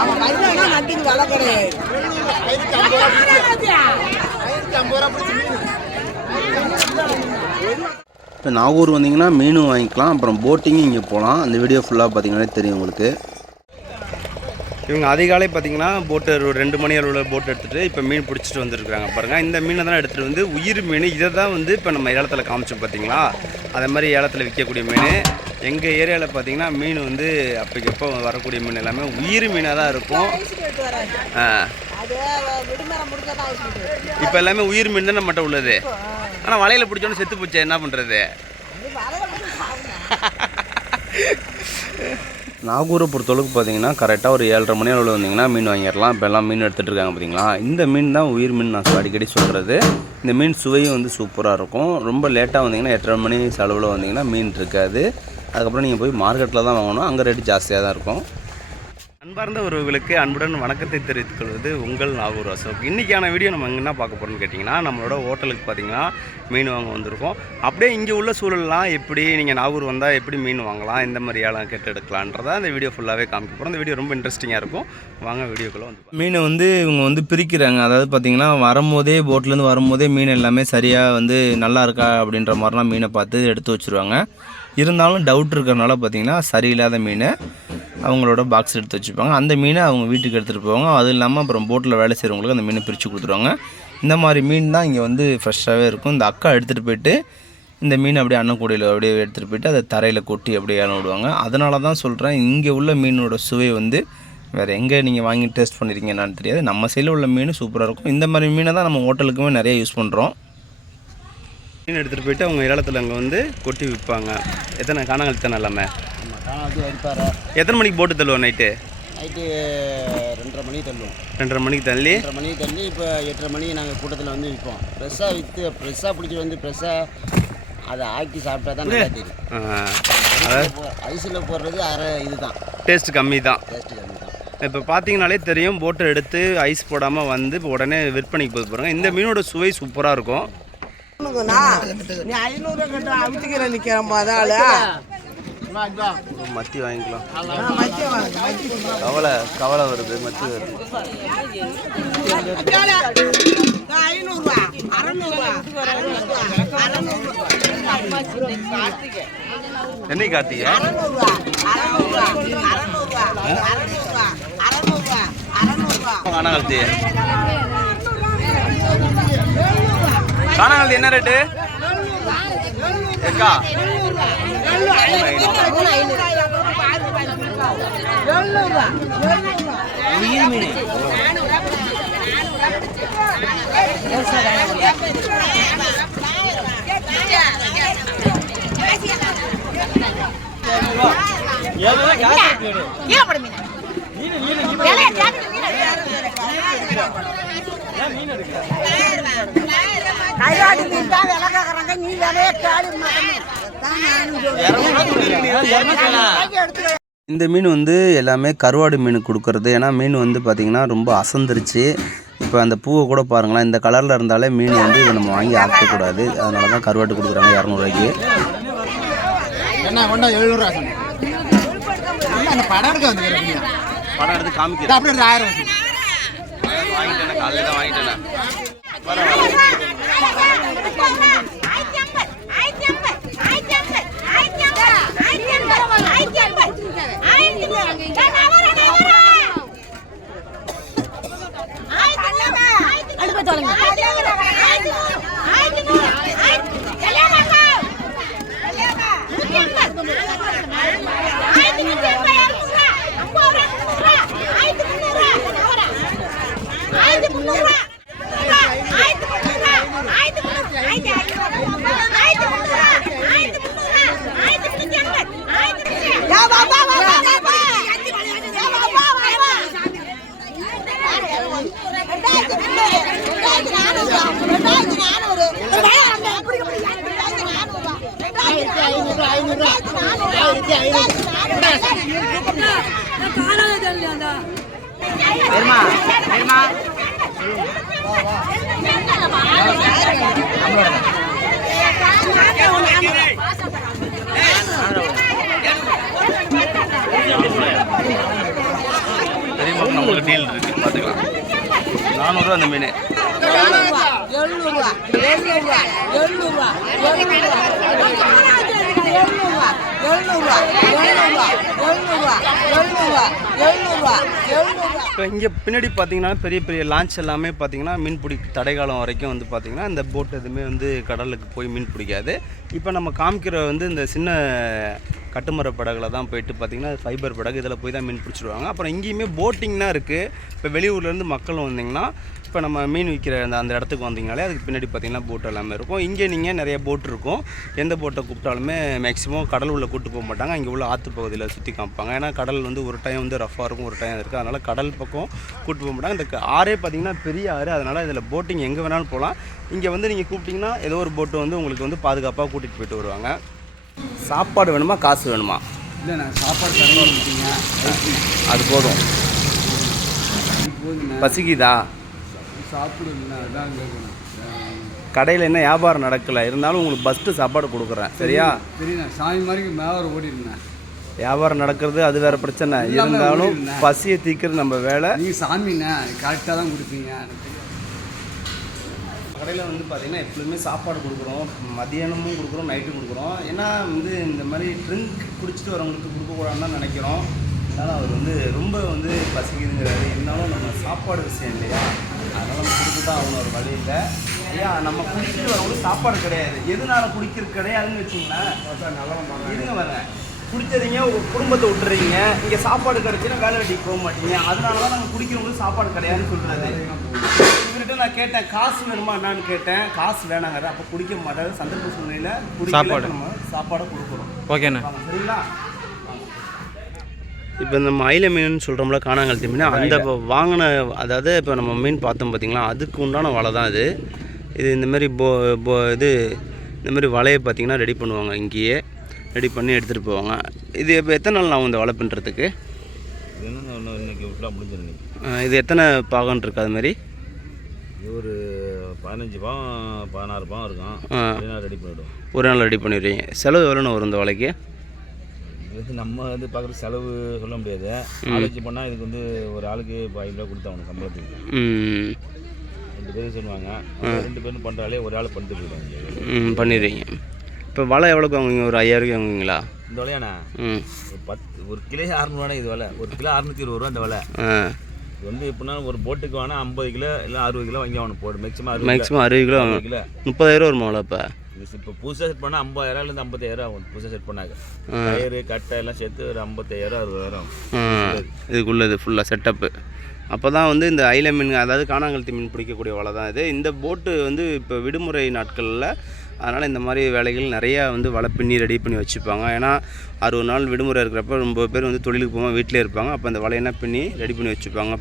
அவன் விலை கிடையாது இப்போ நாகூர் வந்தீங்கன்னா மீனும் வாங்கிக்கலாம் அப்புறம் போட்டிங்கும் இங்கே போகலாம். அந்த வீடியோ ஃபுல்லாக பார்த்தீங்கன்னா தெரியும் உங்களுக்கு. இவங்க அதிகாலை பார்த்தீங்கன்னா போட்டு ஒரு ரெண்டு மணி அளவில் போட் எடுத்துகிட்டு இப்போ மீன் பிடிச்சிட்டு வந்துருக்காங்க பாருங்கள் இந்த மீனை தான் எடுத்துகிட்டு வந்து உயிர் மீன் இதை தான் வந்து இப்போ நம்ம ஏலத்தில் காமிச்சோம் பார்த்தீங்களா? அதே மாதிரி ஏலத்தில் விற்கக்கூடிய மீன். எங்கள் ஏரியாவில் பார்த்தீங்கன்னா மீன் வந்து அப்போக்கு எப்போ வரக்கூடிய மீன் எல்லாமே உயிர் மீனாக தான் இருக்கும். ஆ. இப்போ எல்லாமே உயிர் மீன் தான் நம்மகிட்ட உள்ளது. ஆனால் வலையில் பிடிச்சோன்னு செத்து போச்சு என்ன பண்ணுறது நாகூரை பொறுத்தளவுக்கு பார்த்தீங்கன்னா கரெக்டாக ஒரு ஏழரை மணி அளவில் வந்தீங்கன்னா மீன் வாங்கிடலாம். இப்போ எல்லாம் மீன் எடுத்துகிட்டு இருக்காங்க பார்த்தீங்களா? இந்த மீன் தான் உயிர் மீன் நான் அடிக்கடி சொல்கிறது இந்த மீன் சுவையும் வந்து சூப்பராக இருக்கும். ரொம்ப லேட்டாக வந்தீங்கன்னா எட்டரை மணி செலவில் வந்தீங்கன்னா மீன் இருக்காது. அதுக்கப்புறம் நீங்கள் போய் மார்க்கெட்டில் தான் வாங்கணும். அங்கே ரேட்டு ஜாஸ்தியாக தான் இருக்கும். அன்பார்ந்த உறவுகளுக்கு அன்புடன் வணக்கத்தை தெரிவித்துக் கொள்வது உங்கள் நாகூர் அசோக். இன்றைக்கான வீடியோ நம்ம என்ன பார்க்க போகிறோம்னு கேட்டிங்கன்னா நம்மளோட ஹோட்டலுக்கு பார்த்தீங்கன்னா மீன் வாங்க வந்திருக்கோம். அப்படியே இங்கே உள்ள சூழல்லாம் எப்படி நீங்கள் நாகூர் வந்தால் எப்படி மீன் வாங்கலாம் இந்த மாதிரி ஏலம் கேட்டு எடுக்கலான்றதை அந்த வீடியோ ஃபுல்லாகவே காமிக்க போகிறோம் இந்த வீடியோ ரொம்ப இன்ட்ரெஸ்டிங்காக இருக்கும். வாங்க வீடியோக்குள்ளே வந்து மீனை வந்து இவங்க வந்து பிரிக்கிறாங்க. அதாவது பார்த்தீங்கன்னா வரும்போதே போட்லேருந்து வரும்போதே மீன் எல்லாமே சரியாக வந்து நல்லா இருக்கா அப்படின்ற மாதிரிலாம் மீனை பார்த்து எடுத்து வச்சுருவாங்க. இருந்தாலும் டவுட் இருக்கிறனால பார்த்தீங்கன்னா சரியில்லாத மீன். அவங்களோட பாக்ஸ் எடுத்து வச்சுப்பாங்க. அந்த மீனை அவங்க வீட்டுக்கு எடுத்துகிட்டு போவாங்க. அதுவும் இல்லாமல் அப்புறம் போட்டில் வேலை செய்கிறவங்களுக்கு அந்த மீனை பிரித்து கொடுத்துருவாங்க. இந்த மாதிரி மீன் தான் இங்கே வந்து ஃப்ரெஷ்ஷாகவே இருக்கும். இந்த அக்கா எடுத்துகிட்டு போயிட்டு இந்த மீன் அப்படியே அன்னக்கூடையில் அப்படியே எடுத்துகிட்டு போயிட்டு அதை தரையில் கொட்டி அப்படியே ஏலம் விடுவாங்க. அதனால தான் சொல்கிறேன் இங்கே உள்ள மீனோட சுவை வந்து வேறு எங்கே நீங்கள் வாங்கி டேஸ்ட் பண்ணியிருக்கீங்க என்னன்னு தெரியாது. நம்ம சைடில் உள்ள மீன் சூப்பராக இருக்கும். இந்த மாதிரி மீனை தான் நம்ம ஹோட்டலுக்குமே நிறைய யூஸ் பண்ணுறோம் மீன் எடுத்துகிட்டு போயிட்டு அவங்க ஏலத்தில் அங்கே வந்து கொட்டி விற்பாங்க எத்தனை காணங்கள் எத்தனை எல்லாமே காணாது அடிப்பார? எத்தனை மணிக்கு போட்டு தள்ளுவோம் நைட்டு? நைட்டு ரெண்டரை மணிக்கு தள்ளுவோம். ரெண்டரை மணிக்கு தள்ளி? ரெண்டரை மணிக்கு தள்ளி இப்போ எட்டரை மணிக்கு நாங்கள் கூட்டத்தில் வந்து விற்போம் ஃப்ரெஷ்ஷாக விற்று ஃப்ரெஷ்ஷாக பிடிச்சிட்டு வந்து ஃப்ரெஷ்ஷாக அதை ஆக்கி சாப்பிட்டா தான் நல்லா தெரியும். ஐஸில் போடுறது அரை இதுதான். டேஸ்ட் கம்மி தான். டேஸ்ட்டு கம்மி தான். இப்போ பார்த்தீங்கனாலே தெரியும் போட்டை எடுத்து ஐஸ் போடாமல் வந்து இப்போ உடனே விற்பனைக்கு போது போகிறாங்க இந்த மீனோட சுவை சூப்பராக இருக்கும். நீ ஐநூறு கட்டு அவித்துக்கிற நிக்கிற முதல்ல மத்தி வாங்கிக்கலாம். கவலை கவலை வருது மத்தி வருது. ஐநூறுரூவா அறநூறுவா என்னைக்கு கார்த்திகை காணாங்கல்தி காணாங்கல்தி என்ன ரேட்டு? ஏக்கா கையாடி மீன் தான் விலை கேட்குறாங்க நீ விலையே கேடு எடுத்துக்க இந்த மீன் வந்து எல்லாமே கருவாடு மீன் கொடுக்கறது. ஏன்னா மீன் வந்து பார்த்திங்கன்னா ரொம்ப அசந்துருச்சு. இப்போ அந்த பூவை கூட பாருங்களேன். இந்த கலரில் இருந்தாலே மீன் வந்து இதை நம்ம வாங்கி ஆக்கக்கூடாது. அதனால தான் கருவாட்டு கொடுக்குறாங்க இரநூறுவாய்க்கு. என்ன கொண்டா எழுநூறுவா சொன்னேன் அந்த படம் எடுக்க வந்து படம் எடுத்து காமிக்கிறேன். வாங்கிட்டேன் காலையில் தான் வாங்கிட்டேன். தொடங்கும் நம்மளுக்கு டீல் இருக்கு பார்த்துக்கலாம் நானூறுரூவா அந்த மீன். எழுநூறுவா எழுநூறுவா. எழுநூறுவா. எழுநூறுவா. இப்போ இங்கே பின்னாடி பார்த்தீங்கன்னா பெரிய பெரிய லான்ச் எல்லாமே பார்த்தீங்கன்னா மீன்பிடி தடைக்காலம் வரைக்கும் வந்து பார்த்தீங்கன்னா இந்த போட் எதுவுமே வந்து கடலுக்கு போய் மீன் பிடிக்காது. இப்போ நம்ம காமிக்கிற வந்து இந்த சின்ன கட்டுமர படகுல தான் போயிட்டு பார்த்தீங்கன்னா ஃபைபர் படகு இதில் போய் தான் மீன் பிடிச்சிடுவாங்க அப்புறம் இங்கேயுமே போட்டிங்னா இருக்குது இப்போ வெளியூர்லேருந்து மக்கள் வந்தீங்கன்னா இப்போ நம்ம மீன் விற்கிற அந்த அந்த இடத்துக்கு வந்தீங்கனாலே அதுக்கு பின்னாடி பார்த்தீங்கன்னா போட் எல்லாமே இருக்கும். இங்கே நீங்கள் நிறைய போட் இருக்கும். எந்த போட்டை கூப்பிட்டாலுமே மேக்ஸிமம் கடல் உள்ள கூப்பிட்டு போக மாட்டாங்க. இங்கே உள்ள ஆற்று பகுதியில் சுற்றி காமிப்பாங்க. ஏன்னா கடல் வந்து ஒரு டைம் வந்து ரஃபாக இருக்கும் ஒரு டைம் இருக்குது அதனால் கடல் பக்கம் கூப்பிட்டு போக மாட்டாங்க. இந்த ஆறே பார்த்தீங்கன்னா பெரிய ஆறு. அதனால் இதில் போட்டிங் எங்கே வேணாலும் போகலாம் இங்கே வந்து நீங்கள் கூப்பிட்டிங்கன்னா ஏதோ ஒரு போட்டு வந்து உங்களுக்கு வந்து பாதுகாப்பாக கூட்டிகிட்டு போயிட்டு வருவாங்க. சாப்பாடு வேணுமா காசு வேணுமா? இல்லைண்ணா சாப்பாடு தரணும் அது போதும். பசிக்குதா? சாப்பிடுங்கண்ணா அதான் கடையில் என்ன வியாபாரம் நடக்கலை? இருந்தாலும் உங்களுக்கு ஃபஸ்ட்டு சாப்பாடு கொடுக்குறேன். சரியா? சரிண்ணா சாமி மாதிரி மேலே ஓடிடுண்ணா வியாபாரம் நடக்கிறது அது வேற பிரச்சனை. இருந்தாலும் பசியை தீக்கிறது நம்ம வேலை. நீங்கள் சாமிண்ணா கரெக்டாக தான் கொடுப்பீங்க. கடையில் வந்து பார்த்தீங்கன்னா எப்பொழுதுமே சாப்பாடு கொடுக்குறோம் மதியானமும் கொடுக்குறோம் நைட்டும் கொடுக்குறோம். ஏன்னா வந்து இந்த மாதிரி ட்ரிங்க் குடிச்சிட்டு வரவங்களுக்கு கொடுக்கக்கூடாதுன்னு தான் நினைக்கிறோம். அதனால் அவர் வந்து ரொம்ப வந்து பசிக்குதுங்கிறாரு. இருந்தாலும் நம்ம சாப்பாடு விஷயம் இல்லையா? அதனால் நம்ம கொடுத்து தான் ஆகணும் ஒரு வழி இல்லை ஐயா நம்ம குடிச்சிட்டு வரவங்களுக்கு சாப்பாடு கிடையாது. எதனால குடிக்கிறது கிடையாதுன்னு வச்சுங்களேன் இருங்க வரேன் குடிச்சதீங்க உங்கள் குடும்பத்தை விட்டுறீங்க. இங்கே சாப்பாடு கிடைச்சுன்னா வேலை வெட்டிக்கு போக மாட்டீங்க. அதனால தான் நாங்கள் குடிக்கிறவங்களுக்கு சாப்பாடு கிடையாதுன்னு சொல்கிறது இவர்கிட்ட நான் கேட்டேன் காசு வேணுமா என்னன்னு கேட்டேன். காசு வேணாங்கிற அப்போ குடிக்க மாட்டாரு. சந்தர்ப்ப சூழ்நிலையில சாப்பாடு. நம்ம சாப்பாடை கொடுக்குறோம் ஓகேண்ணா. சரிங்களா? இப்போ நம்ம அயில மீன் சொல்கிறோம்ல காணாங்கழுத்தி மீன். அந்த இப்போ வாங்கின அதாவது இப்போ நம்ம மீன் பார்த்தோம் பார்த்தீங்களா அதுக்கு உண்டான வலை தான் இது. இது இந்த மாதிரி போ போ இது இந்த மாதிரி வலையை பார்த்தீங்கன்னா ரெடி பண்ணுவாங்க இங்கேயே ரெடி பண்ணி எடுத்துகிட்டு போவாங்க. இது இப்போ எத்தனை நாள் ஆகும் இந்த வலை பண்ணுறதுக்கு இது எத்தனை பாகம் இருக்குது அது மாதிரி? ஒரு பதினஞ்சு பாவம் பதினாறு பாவம் இருக்கும். ரெடி பண்ணிவிடுவோம் ஒரு நாள் ரெடி பண்ணிடுவீங்க. செலவு எவ்வளோண்ணா வரும் இந்த வலைக்கு? இது வந்து நம்ம வந்து பார்க்குற செலவு சொல்ல முடியாது. வச்சு பண்ணால் இதுக்கு வந்து ஒரு ஆளுக்கு இப்போ ஐநூறுரூவா கொடுத்தாகணும் சம்பளத்துக்கு. ரெண்டு பேரும் சொல்லுவாங்க. ரெண்டு பேரும் பண்ணுறாலே ஒரு ஆள் பண்ணிட்டு போயிடுவாங்க ம் பண்ணிடுவீங்க இப்போ வலை எவ்வளோக்கு வாங்குவீங்க? ஒரு ஐயாயிரம் வாங்குவீங்களா? இந்த விலையாண்ணா? பத்து ஒரு கிலோ அறநூறுவாடா இது விலை. ஒரு கிலோ அறுநூத்தி இருபது ரூபா இந்த விலை. வந்து எப்படின்னா ஒரு போட்டுக்கு வேணால் ஐம்பது கிலோ இல்லை அறுபது கிலோ வாங்கி ஆகணும். போடு மேக்ஸிமம் மேக்ஸிமம் அறுபது கிலோ கிலோ. முப்பதாயிரம் வருமா வலை இப்போ இது இப்போ புதுசாக செட் பண்ணால் ஐம்பதாயிரம்லேருந்து ஐம்பத்தாயிரம் ஆகும். புதுசாக செட் பண்ணாங்க டயரு கட்டை எல்லாம் சேர்த்து ஒரு ஐம்பத்தாயிரம் அறுபதாயிரம் ஆகும். இதுக்குள்ளது ஃபுல்லாக செட்டப்பு அப்போ தான் வந்து இந்த ஐல மீன் அதாவது காணாங்கழுத்தி மீன் பிடிக்கக்கூடிய வலை தான் இது. இந்த போட்டு வந்து இப்போ விடுமுறை நாட்களில் அதனால் இந்த மாதிரி வேலைகள் நிறையா வந்து வலை பின்னி ரெடி பண்ணி வச்சுப்பாங்க. ஏன்னா அறுபது நாள் விடுமுறை இருக்கிறப்ப ரொம்ப பேர் வந்து தொழிலுக்கு போகாமல் வீட்டிலே இருப்பாங்க. அப்போ அந்த வலையெல்லாம் பின்னி ரெடி பண்ணி வச்சுப்பாங்க.